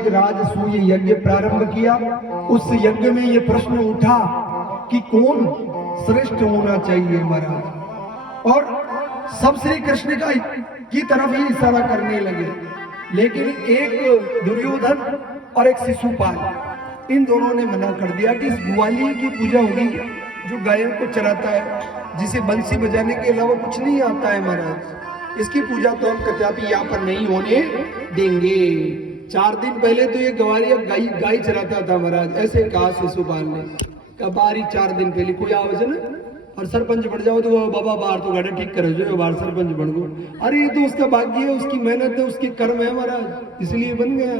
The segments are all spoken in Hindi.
एक राजसूय यज्ञ प्रारंभ किया। उस यज्ञ में ये प्रश्न उठा कि कौन श्रेष्ठ होना चाहिए महाराज, और सब श्री कृष्ण का की तरफ ही इशारा करने लगे। लेकिन एक दुर्योधन और एक शिशुपाल, इन दोनों ने मना कर दिया कि इस ग्वाली की पूजा होगी जो गायों को चराता है, जिसे बंसी बजाने के अलावा कुछ नहीं आता है महाराज, इसकी पूजा तो हम कदापि यहाँ पर नहीं होने देंगे। 4 दिन पहले तो ये गवारिया गाय चराता था महाराज, ऐसे कहा शिशुपाल ने। कहा बारी 4 दिन पहले कोई आवाज ना और सरपंच बन जाओ तो बाबा बाहर तो गाड़ी ठीक करे जो बाहर सरपंच बन गो। अरे ये तो उसका भाग्य है, उसकी मेहनत है, उसके कर्म है महाराज, इसलिए बन गया।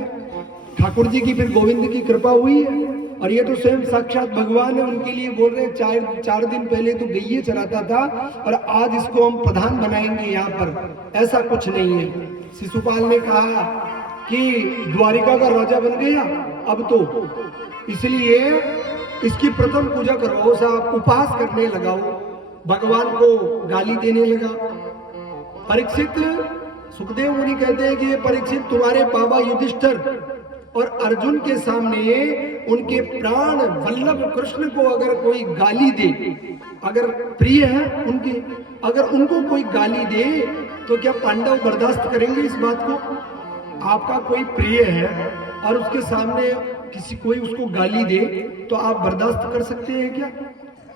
ठाकुर जी की फिर गोविंद की कृपा हुई है, और ये तो स्वयं साक्षात भगवान है, उनके लिए बोल रहे हैं 4 दिन पहले तो गैये चराता था और आज इसको हम प्रधान बनाएंगे यहाँ पर, ऐसा कुछ नहीं है। शिशुपाल ने कहा कि द्वारिका का राजा बन गया अब तो, इसलिए इसकी प्रथम पूजा करवाओ साहब, उपवास करने लगाओ, भगवान को गाली देने लगा। परीक्षित, सुखदेव मुनि कहते हैं कि ये परीक्षित तुम्हारे बाबा युधिष्ठिर और अर्जुन के सामने उनके प्राण वल्लभ कृष्ण को अगर कोई गाली दे, अगर प्रिय है उनके, अगर उनको कोई गाली दे तो क्या पांडव बर्दाश्त करेंगे इस बात को? आपका कोई प्रिय है और उसके सामने किसी कोई उसको गाली दे तो आप बर्दाश्त कर सकते हैं क्या?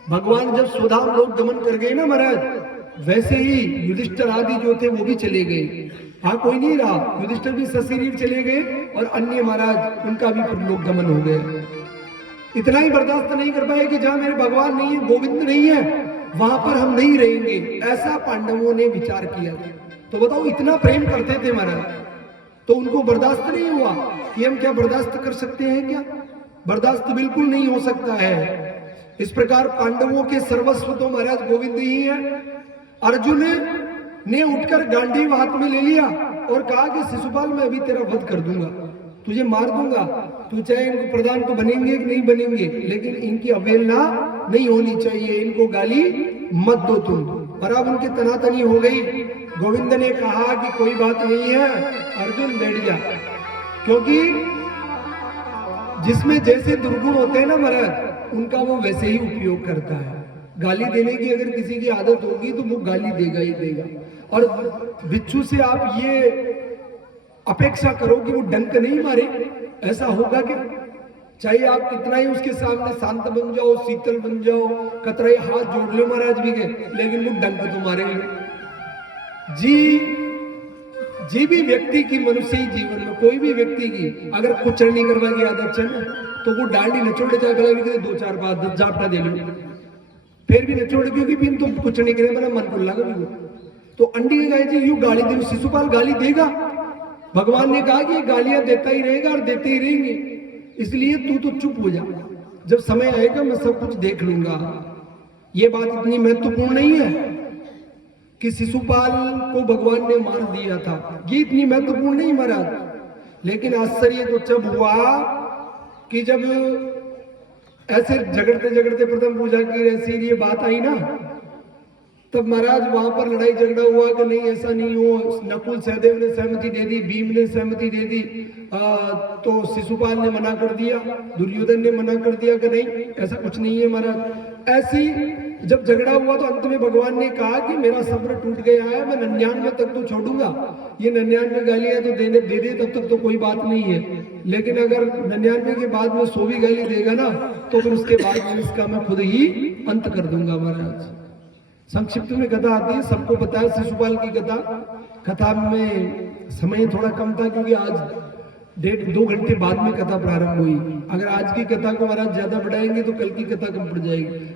भगवान जब स्वधाम लोक गमन कर गए ना महाराज, वैसे ही युधिष्ठिर आदि जो थे वो भी चले गए। हाँ कोई नहीं रहा, युधिष्ठिर भी सशरीर चले गए और अन्य महाराज उनका भी लोक गमन हो गए। इतना ही बर्दाश्त नहीं कर पाए कि जहां मेरे भगवान नहीं है, गोविंद नहीं है, वहां पर हम नहीं रहेंगे, ऐसा पांडवों ने विचार किया। तो बताओ इतना प्रेम करते थे महाराज, तो उनको बर्दाश्त नहीं हुआ कि हम क्या बर्दाश्त कर सकते हैं क्या? बर्दाश्त बिल्कुल नहीं हो सकता है। इस प्रकार पांडवों के सर्वस्व तो महाराज गोविंद ही है। अर्जुन ने उठकर गांडीव हाथ में ले लिया और कहा कि शिशुपाल मैं अभी तेरा वध कर दूंगा, तुझे मार दूंगा, तू चाहे इनको प्रधान तो बनेंगे कि नहीं बनेंगे, लेकिन इनकी अवहेलना नहीं होनी चाहिए, इनको गाली मत दो तुम। पर अब उनकी तनातनी हो गई। गोविंद ने कहा कि कोई बात नहीं है अर्जुन बैठ जा, क्योंकि जिसमें जैसे दुर्गुण होते हैं ना महाराज, उनका वो वैसे ही उपयोग करता है। गाली देने की अगर किसी की आदत होगी तो वो गाली देगा ही देगा, और बिच्छू से आप ये अपेक्षा करो कि वो डंक नहीं मारे, ऐसा होगा क्या? चाहे आप कितना ही उसके सामने शांत बन जाओ, शीतल बन जाओ, कतराई हाथ जोड़ लो महाराज भी के, लेकिन वो डंक तो मारेंगे। जी भी व्यक्ति की, मनुष्य जीवन में कोई भी व्यक्ति की अगर कुचलनी करवा की आदत है तो वो डांडी नचोड़े चाहे गला भी 2-4 बार जापटा दे लो, फिर भी नचोड़, क्योंकि फिर तो कुचलनी करे मेरा मन को लगा भी। तो अंडी गाय जी यूं गाली दे, शिशुपाल गाली देगा? भगवान ने कहा कि गालियां देता ही रहेगा और देते ही रहेंगे, इसलिए तू तो चुप हो जा, जब समय आएगा मैं सब कुछ देख लूंगा। ये बात इतनी महत्वपूर्ण नहीं है कि शिशुपाल को भगवान ने मार दिया था, ये इतनी महत्वपूर्ण नहीं महाराज। लेकिन आश्चर्य तो जब हुआ कि जब ऐसे झगड़ते झगड़ते प्रथम पूजा की ऐसी ये बात आई ना, तब महाराज वहां पर लड़ाई झगड़ा हुआ कि नहीं ऐसा नहीं हो। नकुल सहदेव ने सहमति दे दी, भीम ने सहमति दे दी, तो शिशुपाल ने मना कर दिया, दुर्योधन ने मना कर दिया कि नहीं ऐसा कुछ नहीं है महाराज। ऐसी जब झगड़ा हुआ तो अंत में भगवान ने कहा कि मेरा सब्र टूट गया है, मैं 99 तक तो छोड़ूंगा, ये 99 गालियां तो दे तब तक तो कोई बात नहीं है, लेकिन अगर 99 के बाद में 100 गाली देगा ना तो फिर उसके बाद में इसका मैं खुद ही अंत कर दूंगा महाराज। संक्षिप्त में कथा आती है, सबको पता है शिशुपाल की कथा। कथा में समय थोड़ा कम था क्योंकि आज 1.5-2 घंटे बाद में कथा प्रारंभ हुई। अगर आज की कथा को महाराज ज्यादा बढ़ाएंगे तो कल की कथा कम पड़ जाएगी।